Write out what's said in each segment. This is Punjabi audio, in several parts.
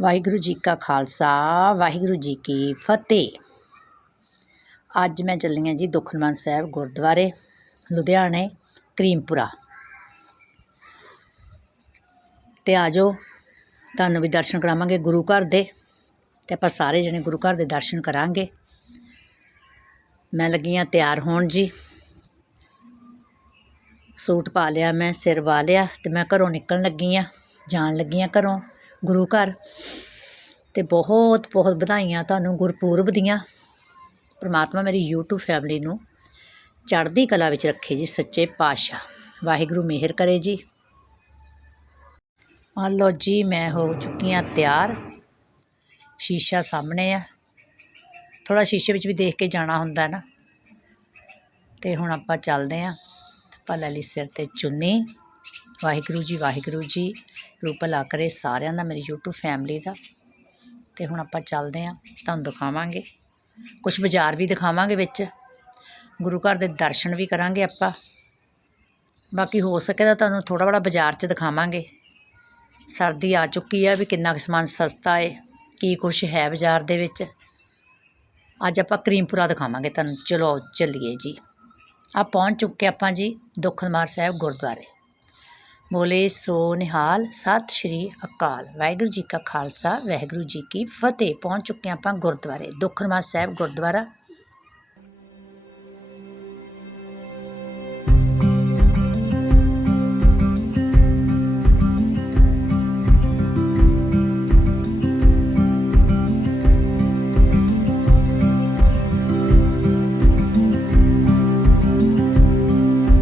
ਵਾਹਿਗੁਰੂ ਜੀ ਕਾ ਖਾਲਸਾ, ਵਾਹਿਗੁਰੂ ਜੀ ਕੀ ਫਤਿਹ। ਅੱਜ ਮੈਂ ਚੱਲੀ ਹਾਂ ਜੀ ਦੁਖਨਿਵਾਰਨ ਸਾਹਿਬ ਗੁਰਦੁਆਰੇ, ਲੁਧਿਆਣੇ, ਕਰੀਮਪੁਰਾ। ਤੇ ਆਜੋ ਤੁਹਾਨੂੰ ਵੀ ਦਰਸ਼ਨ ਕਰਾਵਾਂਗੇ ਗੁਰੂ ਘਰ ਦੇ, ਤੇ ਆਪਾਂ ਸਾਰੇ ਜਣੇ ਗੁਰੂ ਘਰ ਦੇ ਦਰਸ਼ਨ ਕਰਾਂਗੇ। ਮੈਂ ਲੱਗੀ ਹਾਂ ਤਿਆਰ ਹੋਣ ਜੀ। ਸੂਟ ਪਾ ਲਿਆ ਮੈਂ, ਸਿਰ ਵਾ ਲਿਆ, ਤੇ ਮੈਂ ਘਰੋਂ ਨਿਕਲਣ ਲੱਗੀ ਆ, ਜਾਣ ਲੱਗੀ ਆ ਘਰੋਂ। ਗੁਰੂ ਘਰ। ਅਤੇ ਬਹੁਤ ਬਹੁਤ ਵਧਾਈਆਂ ਤੁਹਾਨੂੰ ਗੁਰਪੁਰਬ ਦੀਆਂ। ਪਰਮਾਤਮਾ ਮੇਰੀ ਯੂਟਿਊਬ ਫੈਮਿਲੀ ਨੂੰ ਚੜ੍ਹਦੀ ਕਲਾ ਵਿੱਚ ਰੱਖੇ ਜੀ ਸੱਚੇ ਪਾਤਸ਼ਾਹ। ਵਾਹਿਗੁਰੂ ਮਿਹਰ ਕਰੇ ਜੀ। ਮੰਨ ਲਓ ਜੀ ਮੈਂ ਹੋ ਚੁੱਕੀ ਹਾਂ ਤਿਆਰ। ਸ਼ੀਸ਼ਾ ਸਾਹਮਣੇ ਆ। ਥੋੜਾ ਸ਼ੀਸ਼ੇ ਵਿੱਚ ਵੀ ਦੇਖ ਕੇ ਜਾਣਾ ਹੁੰਦਾ ਨਾ। ਤੇ ਹੁਣ ਆਪਾਂ ਚੱਲਦੇ ਆਂ ਆਪਾਂ ਲੈ ਲਈ ਸਿਰ ਤੇ ਚੁੰਨੀ। ਵਾਹਿਗੁਰੂ ਜੀ ਵਾਹਿਗੁਰੂ ਜੀ। ਗੁਰੂ ਭਲਾ ਕਰੇ ਸਾਰਿਆਂ ਦਾ, ਮੇਰੀ YouTube ਫੈਮਿਲੀ ਦਾ। ਤੇ ਹੁਣ ਆਪਾਂ ਚੱਲਦੇ ਆਂ ਤੁਹਾਨੂੰ ਦਿਖਾਵਾਂਗੇ। ਕੁਝ ਬਾਜ਼ਾਰ ਵੀ ਦਿਖਾਵਾਂਗੇ ਵਿੱਚ। ਗੁਰੂ ਘਰ ਦੇ ਦਰਸ਼ਨ ਵੀ ਕਰਾਂਗੇ ਆਪਾਂ। ਬਾਕੀ ਹੋ ਸਕੇ ਤਾਂ ਤੁਹਾਨੂੰ ਥੋੜਾ ਬੜਾ ਬਾਜ਼ਾਰ 'ਚ ਦਿਖਾਵਾਂਗੇ। ਸਰਦੀ ਆ ਚੁੱਕੀ ਆ ਵੀ ਕਿੰਨਾ ਕੁ ਸਮਾਨ ਸਸਤਾ ਏ, ਕੀ ਕੁਛ ਹੈ ਬਾਜ਼ਾਰ ਦੇ ਵਿੱਚ। ਅੱਜ ਆਪਾਂ ਕਰੀਮਪੁਰਾ ਦਿਖਾਵਾਂਗੇ ਤੁਹਾਨੂੰ। ਚਲੋ, ਚੱਲੀਏ ਜੀ। ਆ ਪਹੁੰਚ ਚੁੱਕੇ ਆਪਾਂ ਜੀ ਦੁਖਨਿਵਾਰ ਸਾਹਿਬ ਗੁਰਦੁਆਰੇ। ਬੋਲੇ ਸੋ ਨਿਹਾਲ, ਸਤਿ ਸ਼੍ਰੀ ਅਕਾਲ। ਵਾਹਿਗੁਰੂ ਜੀ ਕਾ ਖਾਲਸਾ, ਵਾਹਿਗੁਰੂ ਜੀ ਕੀ ਫਤਿਹ। ਪਹੁੰਚ ਚੁੱਕੇ ਹਾਂ ਆਪਾਂ ਗੁਰਦੁਆਰੇ ਦੁਖਨਿਵਾਰ ਸਾਹਿਬ ਗੁਰਦੁਆਰਾ।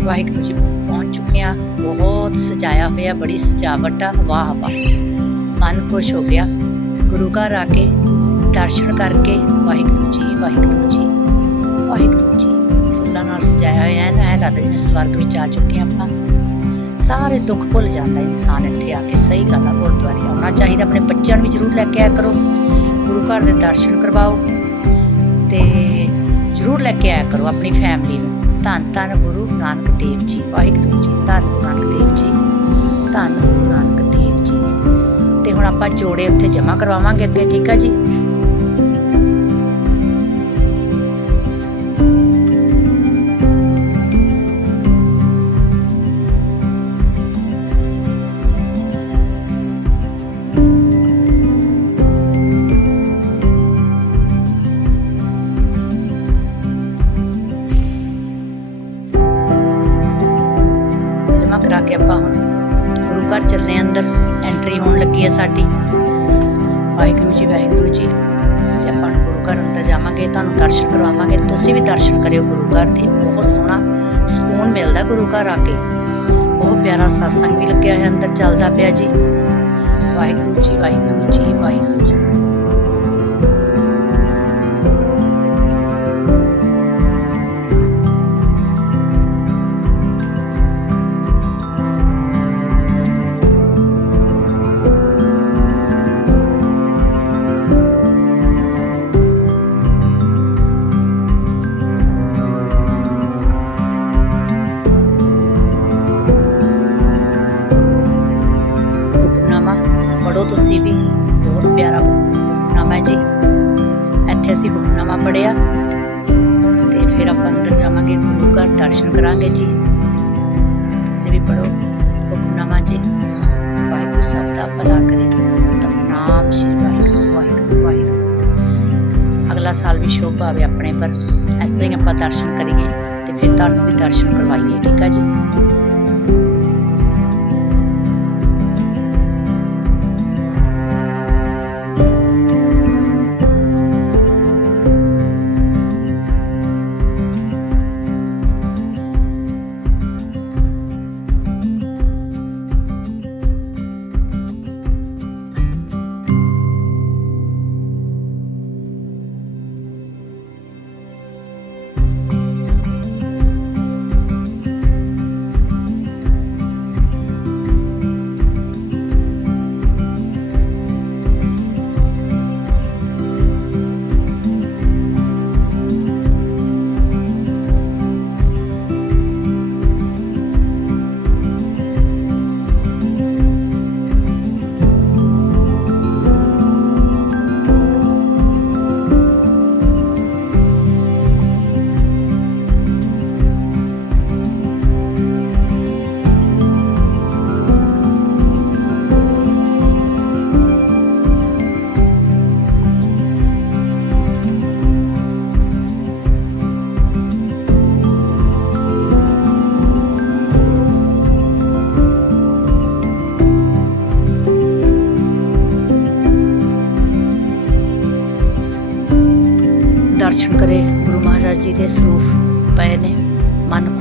ਵਾਹਿਗੁਰੂ ਜੀ ਪਹੁੰਚ ਚੁੱਕੇ ਹਾਂ। ਬਹੁਤ ਸਜਾਇਆ ਹੋਇਆ, ਬੜੀ ਸਜਾਵਟ ਆ, ਵਾਹ ਵਾਹ। ਮਨ ਖੁਸ਼ ਹੋ ਗਿਆ। ਗੁਰੂ ਘਰ ਆ ਕੇ ਦਰਸ਼ਨ ਕਰਕੇ ਵਾਹਿਗੁਰੂ ਜੀ ਵਾਹਿਗੁਰੂ ਜੀ ਵਾਹਿਗੁਰੂ ਜੀ। ਫੁੱਲਾਂ ਨਾਲ ਸਜਾਇਆ ਹੋਇਆ ਹੈ ਨਾ, ਐਂ ਲੱਗਦਾ ਜਿਵੇਂ ਸਵਰਗ ਵਿੱਚ ਆ ਚੁੱਕੇ ਹਾਂ ਆਪਾਂ। ਸਾਰੇ ਦੁੱਖ ਭੁੱਲ ਜਾਂਦਾ ਇਨਸਾਨ ਇੱਥੇ ਆ ਕੇ। ਸਹੀ ਗੱਲ ਆ, ਗੁਰਦੁਆਰੇ ਆਉਣਾ ਚਾਹੀਦਾ, ਆਪਣੇ ਬੱਚਿਆਂ ਨੂੰ ਵੀ ਜ਼ਰੂਰ ਲੈ ਕੇ ਆਇਆ ਕਰੋ। ਗੁਰੂ ਘਰ ਦੇ ਦਰਸ਼ਨ ਕਰਵਾਓ ਤੇ ਜ਼ਰੂਰ ਲੈ ਕੇ ਆਇਆ ਕਰੋ ਆਪਣੀ ਫੈਮਿਲੀ ਨੂੰ। ਧੰਨ ਧੰਨ ਗੁਰੂ ਨਾਨਕ ਦੇਵ ਜੀ, ਵਾਹਿਗੁਰੂ ਜੀ, ਧੰਨ ਗੁਰੂ ਨਾਨਕ ਦੇਵ ਜੀ, ਧੰਨ ਗੁਰੂ ਨਾਨਕ ਦੇਵ ਜੀ। ਤੇ ਹੁਣ ਆਪਾਂ ਜੋੜੇ ਉੱਥੇ ਜਮ੍ਹਾਂ ਕਰਵਾਵਾਂਗੇ ਅੱਗੇ, ਠੀਕ ਆ ਜੀ? ਵਾਹਿਗੁਰੂ ਜੀ ਵਾਹਿਗੁਰੂ ਤੇ ਆਪਾਂ ਗੁਰੂ ਘਰ ਅੰਦਰ ਜਾਵਾਂਗੇ, ਤੁਹਾਨੂੰ ਦਰਸ਼ਨ ਕਰਵਾਵਾਂਗੇ। ਤੁਸੀਂ ਵੀ ਦਰਸ਼ਨ ਕਰਿਓ ਗੁਰੂ ਘਰ ਦੇ। ਬਹੁਤ ਸੋਹਣਾ ਸਕੂਨ ਮਿਲਦਾ ਗੁਰੂ ਘਰ ਆ ਕੇ। ਬਹੁਤ ਪਿਆਰਾ satsang ਵੀ ਲੱਗਿਆ ਹੈ ਅੰਦਰ, ਚੱਲਦਾ ਪਿਆ ਜੀ। ਵਾਹਿਗੁਰੂ ਜੀ ਵਾਹਿਗੁਰੂ ਜੀ ਵਾਹਿਗੁਰੂ ਜੀ। ਅਸੀਂ ਹੁਕਮਨਾਮਾ ਪੜਿਆ ਤੇ ਫਿਰ ਆਪਾਂ ਅੰਦਰ ਜਾਵਾਂਗੇ, ਗੁਰੂ ਘਰ ਦਰਸ਼ਨ ਕਰਾਂਗੇ ਜੀ। ਤੁਸੀਂ ਵੀ ਪੜੋ ਹੁਕਮਨਾਮਾ ਜੀ। ਵਾਹਿਗੁਰੂ ਸਭ ਦਾ ਭਲਾ ਕਰੇ। ਸਤਨਾਮ ਸ਼੍ਰੀ ਵਾਹਿਗੁਰੂ ਵਾਹਿਗੁਰੂ ਵਾਹਿਗੁਰੂ। ਅਗਲਾ ਸਾਲ ਵੀ ਸ਼ੋਭਾ ਆਵੇ ਆਪਣੇ ਪਰ। ਇਸ ਤਰ੍ਹਾਂ ਹੀ ਆਪਾਂ ਦਰਸ਼ਨ ਕਰੀਏ ਤੇ ਫਿਰ ਤੁਹਾਨੂੰ ਵੀ ਦਰਸ਼ਨ ਕਰਵਾਈਏ, ਠੀਕ ਆ ਜੀ?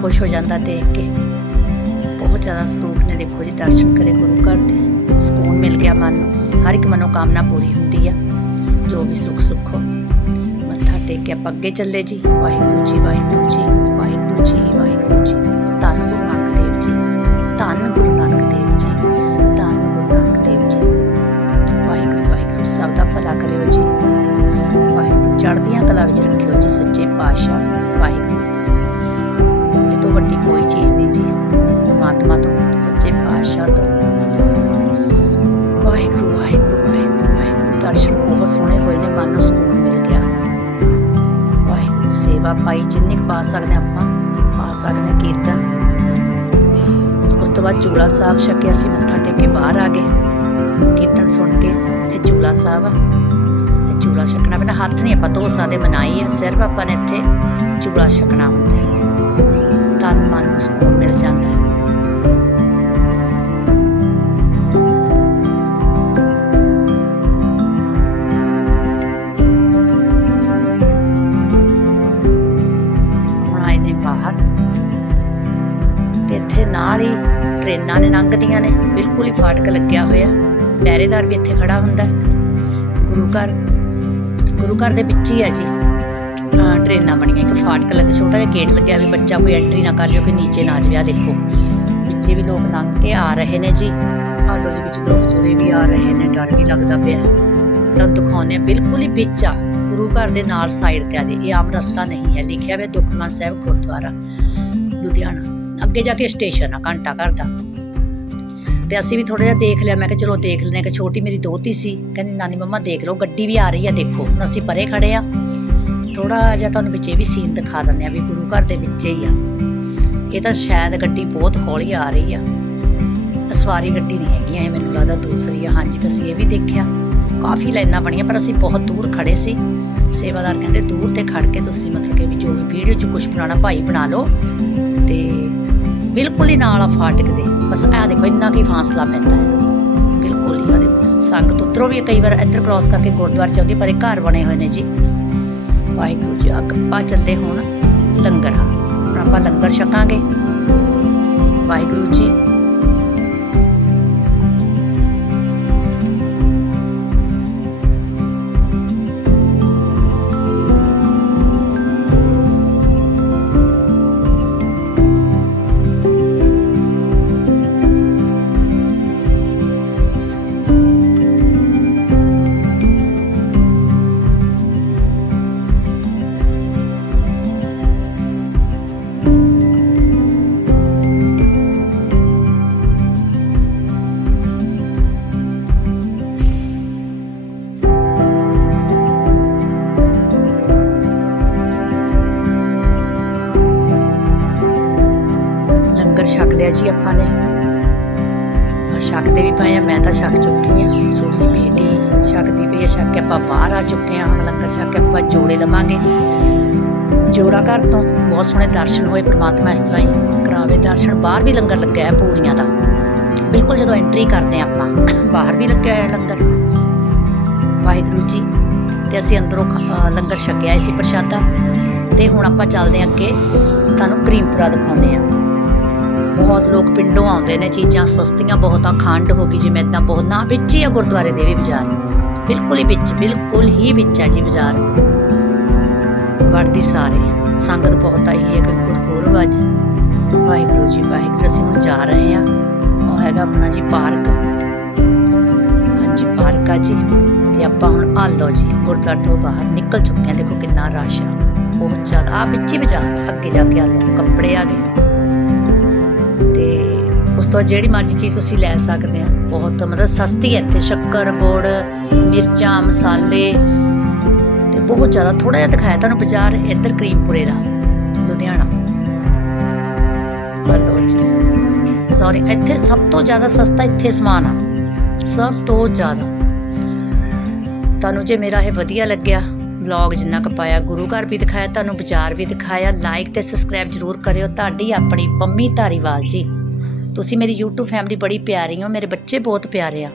ਖੁਸ਼ ਹੋ ਜਾਂਦਾ ਦੇਖ ਕੇ। ਬਹੁਤ ਜ਼ਿਆਦਾ ਸਰੂਪ ਨੇ ਦੇਖੋ ਜੀ, ਦਰਸ਼ਨ ਕਰੇ ਗੁਰੂ ਘਰ ਦੇ। ਸਕੂਨ ਮਿਲ ਗਿਆ ਮਨ ਨੂੰ। ਹਰ ਇੱਕ ਮਨੋਕਾਮਨਾ ਪੂਰੀ ਹੁੰਦੀ ਆ, ਜੋ ਵੀ ਸੁੱਖ ਸੁੱਖ ਮੱਥਾ ਟੇਕ ਕੇ ਆਪਾਂ ਅੱਗੇ ਚੱਲੇ ਜੀ। ਵਾਹਿਗੁਰੂ ਜੀ ਵਾਹਿਗੁਰੂ ਜੀ ਵਾਹਿਗੁਰੂ ਜੀ ਵਾਹਿਗੁਰੂ ਜੀ। ਧੰਨ ਗੁਰੂ ਨਾਨਕ ਦੇਵ ਜੀ। ਧੰਨ ਗੁਰੂ ਨਾਨਕ ਦੇਵ ਜੀ। ਧੰਨ ਗੁਰੂ ਨਾਨਕ ਦੇਵ ਜੀ। ਵਾਹਿਗੁਰੂ ਵਾਹਿਗੁਰੂ, ਸਭ ਦਾ ਭਲਾ ਕਰਿਓ ਜੀ। ਵਾਹਿਗੁਰੂ, ਚੜ੍ਹਦੀਆਂ ਕਲਾ ਵਿੱਚ ਰੱਖਿਓ ਜੀ ਸੱਚੇ ਪਾਤਸ਼ਾਹ। ਵਾਹਿਗੁਰੂ। ਕੋਈ ਚੀਜ਼ ਨਹੀਂ ਜੀ। ਪਰਮਾਤਮਾ ਤੋਂ, ਸੱਚੇ ਪਾਤਸ਼ਾਹ ਤੋਂ। ਵਾਹਿਗੁਰੂ ਵਾਹਿਗੁਰੂ ਵਾਹਿਗੁਰੂ ਵਾਹਿਗੁਰੂ। ਦਰਸ਼ਨ ਬਹੁਤ ਸੋਹਣੇ ਹੋਏ ਨੇ, ਮਨ ਨੂੰ ਸਕੂਨ ਮਿਲ ਗਿਆ। ਵਾਹਿਗੁਰੂ, ਸੇਵਾ ਪਾਈ ਜਿੰਨੀ ਕੁ ਪਾ ਸਕਦੇ ਹਾਂ ਆਪਾਂ, ਪਾ ਸਕਦੇ ਹਾਂ ਕੀਰਤਨ। ਉਸ ਤੋਂ ਬਾਅਦ ਚੂਲਾ ਸਾਹਿਬ ਛਕਿਆ ਸੀ, ਮੱਥਾ ਟੇਕ ਕੇ ਬਾਹਰ ਆ ਗਏ। ਕੀਰਤਨ ਸੁਣ ਕੇ ਤੇ ਚੂਲਾ ਸਾਹਿਬ ਆ। ਤੇ ਚੂਲਾ ਛਕਣਾ ਬਿਨਾ ਹੱਥ ਨਹੀਂ ਆਪਾਂ ਧੋ ਸਕਦੇ ਮਨਾਈ ਸਿਰਫ ਆਪਾਂ ਨੇ ਇੱਥੇ ਚੂਲਾ ਛਕਣਾ ਹੁੰਦਾ ਤਨ ਮਨ ਨੂੰ ਸਕੂਨ ਮਿਲ ਜਾਂਦਾ ਹੈ। ਹੁਣ ਆਏ ਨੇ ਬਾਹਰ। ਇੱਥੇ ਨਾਲ ਹੀ ਟ੍ਰੇਨਾਂ ਨੇ ਲੰਘਦੀਆਂ ਨੇ। ਬਿਲਕੁਲ ਹੀ ਫਾਟਕ ਲੱਗਿਆ ਹੋਇਆ। ਪਹਿਰੇਦਾਰ ਵੀ ਇੱਥੇ ਖੜਾ ਹੁੰਦਾ ਗੁਰੂ ਘਰ ਗੁਰੂ ਘਰ ਦੇ ਵਿੱਚ ਹੀ ਆ ਜੀ। ਟ੍ਰੇਨਾਂ ਬਣੀਆਂ, ਇੱਕ ਫਾਟਕ ਲੱਗ, ਛੋਟਾ ਜਿਹਾ ਗੇਟ ਲੱਗਿਆ ਵੀ ਬੱਚਾ ਕੋਈ ਐਂਟਰੀ ਨਾ ਕਰ ਲਿਓ ਕਿ ਨੀਚੇ ਨਾ ਜਾਵੇ, ਆਹ ਦੇਖੋ। ਵਿੱਚੇ ਵੀ ਲੋਕ ਲੰਘ ਕੇ ਆ ਰਹੇ ਨੇ ਜੀ। ਹਾਲੋ ਦੇ ਵਿੱਚ ਲੋਕ ਤੁਰੇ ਵੀ ਆ ਰਹੇ ਨੇ, ਡਰ ਵੀ ਲੱਗਦਾ ਪਿਆ। ਤੁਹਾਨੂੰ ਦਿਖਾਉਂਦੇ ਆ ਬਿਲਕੁਲ ਹੀ ਵਿੱਚ ਆ, ਗੁਰੂ ਘਰ ਦੇ ਨਾਲ ਸਾਈਡ ਤੇ ਆ ਦੇ ਇਹ ਆਮ ਰਸਤਾ ਨਹੀਂ ਹੈ, ਲਿਖਿਆ ਹੋਇਆ ਦੁਖਮਨ ਸਾਹਿਬ ਗੁਰਦੁਆਰਾ, ਲੁਧਿਆਣਾ। ਅੱਗੇ ਜਾ ਕੇ ਸਟੇਸ਼ਨ ਆ, ਘੰਟਾ ਘਰ ਦਾ। ਤੇ ਅਸੀਂ ਵੀ ਥੋੜਾ ਜਿਹਾ ਦੇਖ ਲਿਆ, ਮੈਂ ਕਿਹਾ ਚਲੋ ਦੇਖ ਲੈਨੇ ਕਿ ਛੋਟੀ ਮੇਰੀ ਦੋਤੀ ਸੀ, ਕਹਿੰਦੀ, ਨਾਨੀ, ਮੰਮਾ, ਦੇਖ ਲਓ, ਗੱਡੀ ਵੀ ਆ ਰਹੀ ਆ ਦੇਖੋ। ਹੁਣ ਅਸੀਂ ਪਰੇ ਖੜੇ ਆ ਥੋੜਾ ਜਿਹਾ ਤੁਹਾਨੂੰ ਵਿੱਚ ਇਹ ਵੀ ਸੀਨ ਦਿਖਾ ਦਿੰਦੇ ਆ ਵੀ ਗੁਰੂ ਘਰ ਦੇ ਵਿੱਚ ਹੀ ਆ। ਇਹ ਤਾਂ ਸ਼ਾਇਦ ਗੱਡੀ ਬਹੁਤ ਹੌਲੀ ਆ ਰਹੀ ਆ। ਸਵਾਰੀ ਗੱਡੀ ਨਹੀਂ ਹੈਗੀ ਇਹ ਮੈਨੂੰ ਲੱਗਦਾ ਦੂਸਰੀ ਆ। ਹਾਂਜੀ ਫਿਰ ਅਸੀਂ ਇਹ ਵੀ ਦੇਖਿਆ। ਕਾਫੀ ਲਾਈਨਾਂ ਬਣੀਆਂ, ਪਰ ਅਸੀਂ ਬਹੁਤ ਦੂਰ ਖੜੇ ਸੀ। ਸੇਵਾਦਾਰ ਕਹਿੰਦੇ, ਦੂਰ ਤੇ ਖੜ ਕੇ ਤੁਸੀਂ ਮਤਲਬ ਕਿ ਵੀ ਜੋ ਵੀ ਵੀਡੀਓ 'ਚ ਕੁਝ ਬਣਾਉਣਾ, ਭਾਈ ਬਣਾ ਲਓ। ਤੇ ਬਿਲਕੁਲ ਹੀ ਨਾਲ ਆ ਫਾਟਕ ਦੇ। ਬਸ ਆ ਦੇਖੋ, ਇੰਨਾ ਕੀ ਫਾਸਲਾ ਪੈਂਦਾ ਹੈ। ਬਿਲਕੁਲ ਹੀ ਆ ਦੇਖੋ, ਸੰਗਤ ਉਤਰੋਂ ਵੀ ਕਈ ਵਾਰ ਇੱਧਰ ਕ੍ਰਾਸ ਕਰਕੇ ਗੁਰਦੁਆਰੇ ਚ ਆਉਂਦੀ, ਪਰ ਇਹ ਘਰ ਬਣੇ ਹੋਏ ਨੇ ਜੀ। ਵਾਹਿਗੁਰੂ ਜੀ ਆਪਾਂ ਚੱਲੇ ਹੁਣ ਲੰਗਰ ਹਾਂ ਹੁਣ ਆਪਾਂ ਲੰਗਰ ਛਕਾਂਗੇ। ਵਾਹਿਗੁਰੂ ਜੀ ਲਿਆ ਜੀ ਆਪਾਂ ਨੇ। ਆ ਛਕਦੇ ਵੀ ਪਏ ਆ, ਮੈਂ ਤਾਂ ਛਕ ਚੁੱਕੀ ਆ। ਛੋਟੀ ਬੇਟੀ ਛਕਦੀ ਪਈ ਆ ਛੱਕ ਕੇ ਆਪਾਂ ਬਾਹਰ ਆ ਚੁੱਕੇ ਆ। ਹੁਣ ਲੰਗਰ ਛਕ ਕੇ ਆਪਾਂ ਜੋੜੇ ਲਵਾਂਗੇ। ਜੋੜਾ ਘਰ ਤੋਂ ਬਹੁਤ ਸੋਹਣੇ ਦਰਸ਼ਨ ਹੋਏ, ਪ੍ਰਮਾਤਮਾ ਇਸ ਤਰ੍ਹਾਂ ਹੀ ਕਰਾਵੇ। ਦਰਸ਼ਨ ਬਾਹਰ ਵੀ ਲੰਗਰ ਲੱਗਿਆ ਹੈ ਪੂਰੀਆਂ ਦਾ। ਬਿਲਕੁਲ ਜਦੋਂ ਐਂਟਰੀ ਕਰਦੇ ਆ ਆਪਾਂ, ਬਾਹਰ ਵੀ ਲੱਗਿਆ ਹੋਇਆ ਲੰਗਰ। ਵਾਹਿਗੁਰੂ ਜੀ, ਤੇ ਅਸੀਂ ਅੰਦਰੋਂ ਲੰਗਰ ਛਕਿਆ ਸੀ ਪ੍ਰਸ਼ਾਦਾ। ਤੇ ਹੁਣ ਆਪਾਂ ਚੱਲਦੇ ਹਾਂ ਅੱਗੇ, ਤੁਹਾਨੂੰ ਕਰੀਮਪੁਰਾ ਦਿਖਾਉਂਦੇ ਆ ਬਹੁਤ ਲੋਕ ਪਿੰਡੋਂ ਆਉਂਦੇ ਨੇ, ਚੀਜ਼ਾਂ ਸਸਤੀਆਂ ਬਹੁਤਾ ਖੰਡ ਹੋ ਗਈ, ਜਿਵੇਂ ਇਦਾਂ ਬਹੁਤ ਨਾ ਵਿੱਚ ਹੀ ਆ ਗੁਰਦੁਆਰੇ ਦੇ ਵੀ ਬਾਜ਼ਾਰ। ਬਿਲਕੁਲ ਹੀ ਵਿੱਚ, ਬਿਲਕੁਲ ਹੀ ਵਿੱਚ ਆ ਜੀ ਬਾਜ਼ਾਰ। ਵੜਦੀ ਸਾਰੇ, ਸੰਗਤ ਬਹੁਤ ਆਈ ਹੈ ਕਿ ਗੁਰਪੁਰਬ ਅੱਜ ਵਾਹਿਗੁਰੂ ਜੀ, ਵਾਹਿਗੁਰੂ, ਅਸੀਂ ਹੁਣ ਜਾ ਰਹੇ ਆ ਉਹ ਹੈਗਾ ਆਪਣਾ ਜੀ ਪਾਰਕ। ਹਾਂਜੀ, ਪਾਰਕ ਆ ਜੀ। ਤੇ ਆਪਾਂ ਹੁਣ ਆ ਲਓ ਜੀ, ਗੁਰਦੁਆਰੇ ਤੋਂ ਬਾਹਰ ਨਿਕਲ ਚੁੱਕੇ ਆ ਦੇਖੋ ਕਿੰਨਾ ਰਸ਼ ਆ। ਬਹੁਤ ਜ਼ਿਆਦਾ ਆ ਪਿੱਛੇ ਬਾਜ਼ਾਰ, ਅੱਗੇ ਜਾ ਕੇ ਆ ਲਓ, ਕੱਪੜੇ ਆ ਗਏ। ਤੇ ਉਸ ਤੋਂ ਬਾਅਦ ਜਿਹੜੀ ਮਰਜ਼ੀ ਚੀਜ਼ ਤੁਸੀਂ ਲੈ ਸਕਦੇ ਆ। ਬਹੁਤ ਮਤਲਬ ਸਸਤੀ ਹੈ ਇੱਥੇ। ਸ਼ੱਕਰ, ਗੁੜ, ਮਿਰਚਾਂ, ਮਸਾਲੇ ਤੇ ਬਹੁਤ ਜ਼ਿਆਦਾ ਥੋੜਾ ਜਿਹਾ ਦਿਖਾਇਆ। ਤੁਹਾਨੂੰ ਬਾਜ਼ਾਰ ਇੱਧਰ ਕਰੀਮਪੁਰੇ ਦਾ, ਲੁਧਿਆਣਾ। ਹਲੋ ਜੀ। ਸੌਰੀ ਇੱਥੇ ਸਭ ਤੋਂ ਜ਼ਿਆਦਾ ਸਸਤਾ ਇੱਥੇ ਸਮਾਨ ਆ। ਸਭ ਤੋਂ ਜ਼ਿਆਦਾ। ਤੁਹਾਨੂੰ ਜੇ ਮੇਰਾ ਇਹ ਵਧੀਆ ਲੱਗਿਆ ਵਲੌਗ ਜਿੰਨਾ ਕੁ ਪਾਇਆ, ਗੁਰੂ ਘਰ ਵੀ ਦਿਖਾਇਆ, ਤੁਹਾਨੂੰ ਬਾਜ਼ਾਰ ਵੀ ਦਿਖਾਇਆ। ਲਾਈਕ ਤੇ ਸਬਸਕ੍ਰਾਈਬ ਜਰੂਰ ਕਰਿਓ। ਤੁਹਾਡੀ ਆਪਣੀ ਪੰਮੀ ਧਾਰੀਵਾਲ ਜੀ। ਤੁਸੀਂ ਮੇਰੀ YouTube ਫੈਮਿਲੀ ਬੜੀ ਪਿਆਰੀ ਹੋ। ਮੇਰੇ ਬੱਚੇ ਬਹੁਤ ਪਿਆਰੇ ਆ।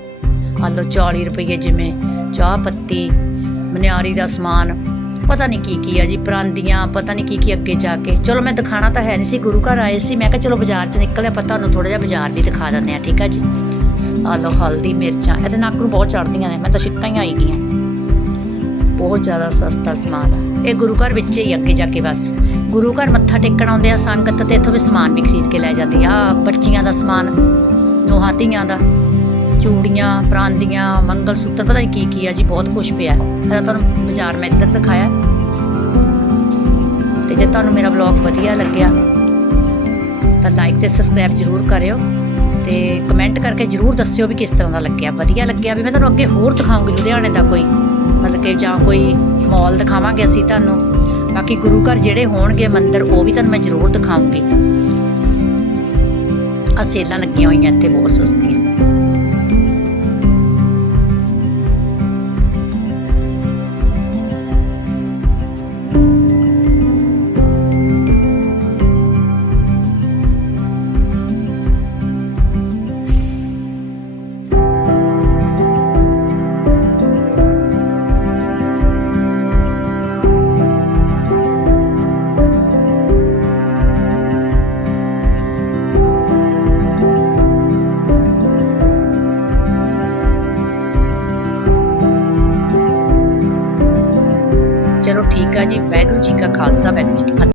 ਆਲੋ 40 ਰੁਪਏ ਜਿਵੇਂ ਚਾਹ ਪੱਤੀ, ਮਨਿਆਰੀ ਦਾ ਸਮਾਨ। ਪਤਾ ਨਹੀਂ ਕੀ ਕੀ ਆ ਜੀ, ਪਰਾਂਦੀਆਂ, ਪਤਾ ਨਹੀਂ ਕੀ ਕੀ ਅੱਗੇ ਜਾ ਕੇ। ਚਲੋ ਮੈਂ ਦਿਖਾਣਾ ਤਾਂ ਹੈ ਨਹੀਂ ਸੀ, ਗੁਰੂ ਘਰ ਆਏ ਸੀ। ਮੈਂ ਕਿਹਾ ਚਲੋ ਬਾਜ਼ਾਰ 'ਚ ਨਿਕਲਿਆ ਪਤਾ ਤੁਹਾਨੂੰ ਥੋੜਾ ਜਿਹਾ ਬਾਜ਼ਾਰ ਵੀ ਦਿਖਾ ਦਿੰਦੇ ਆ ਠੀਕ ਆ ਜੀ? ਆ ਲਓ ਹਲਦੀ ਮਿਰਚਾਂ, ਇਹਦੇ ਨੱਕ ਨੂੰ ਬਹੁਤ ਚੜਦੀਆਂ ਨੇ, ਮੈਂ ਤਾਂ ਛਿੱਕਾਂ ਹੀ ਆਈ ਗਈਆਂ। ਬਹੁਤ ਜ਼ਿਆਦਾ ਸਸਤਾ ਸਮਾਨ ਆ। ਇਹ ਗੁਰੂ ਘਰ ਵਿੱਚ ਹੀ ਅੱਗੇ ਜਾ ਕੇ ਬਸ। ਗੁਰੂ ਘਰ ਮੱਥਾ ਟੇਕਣ ਆਉਂਦੇ ਆ ਸੰਗਤ ਤੇ ਇੱਥੋਂ ਵੀ ਸਮਾਨ ਵੀ ਖਰੀਦ ਕੇ ਲੈ ਜਾਂਦੀ ਆ। ਆਹ ਬੱਚੀਆਂ ਦਾ ਸਮਾਨ, ਦੋਹਾਂ ਧੀਆਂ ਦਾ, ਚੂੜੀਆਂ, ਪ੍ਰਾਂਦੀਆਂ ਮੰਗਲ ਸੂਤਰ ਪਤਾ ਨਹੀਂ ਕੀ ਕੀ ਆ ਜੀ, ਬਹੁਤ ਕੁਝ ਪਿਆ। ਇਹਦਾ ਤੁਹਾਨੂੰ ਬਾਜ਼ਾਰ ਮੈਂ ਇੱਧਰ ਦਿਖਾਇਆ। ਤੇ ਜੇ ਤੁਹਾਨੂੰ ਮੇਰਾ ਵਲੌਗ ਵਧੀਆ ਲੱਗਿਆ, ਤਾਂ ਲਾਈਕ ਤੇ ਸਬਸਕ੍ਰਾਈਬ ਜਰੂਰ ਕਰਿਓ। ਤੇ ਕਮੈਂਟ ਕਰਕੇ ਜਰੂਰ ਦੱਸਿਓ ਵੀ ਕਿਸ ਤਰ੍ਹਾਂ ਦਾ ਲੱਗਿਆ। ਵਧੀਆ ਲੱਗਿਆ ਵੀ ਮੈਂ ਤੁਹਾਨੂੰ ਅੱਗੇ ਹੋਰ ਦਿਖਾਉਂਗੀ, ਲੁਧਿਆਣੇ ਦਾ ਕੋਈ ਮਤਲਬ ਜਾਂ ਕੋਈ ਮਾਲ ਦਿਖਾਵਾਂਗੇ ਅਸੀਂ ਤੁਹਾਨੂੰ। ਬਾਕੀ ਗੁਰੂ ਘਰ ਜਿਹੜੇ ਹੋਣਗੇ ਮੰਦਿਰ, ਉਹ ਵੀ ਤੁਹਾਨੂੰ ਮੈਂ ਜਰੂਰ ਦਿਖਾਉਂਗੀ। ਆ ਸੇਲਾਂ ਲੱਗੀਆਂ ਹੋਈਆਂ ਇੱਥੇ ਬਹੁਤ ਸਸਤੀਆਂ। ਠੀਕ ਆ ਜੀ ਵਾਹਿਗੁਰੂ ਜੀ ਕਾ ਖਾਲਸਾ ਵਾਹਿਗੁਰੂ ਜੀ ਕੀ ਫਤਿਹ।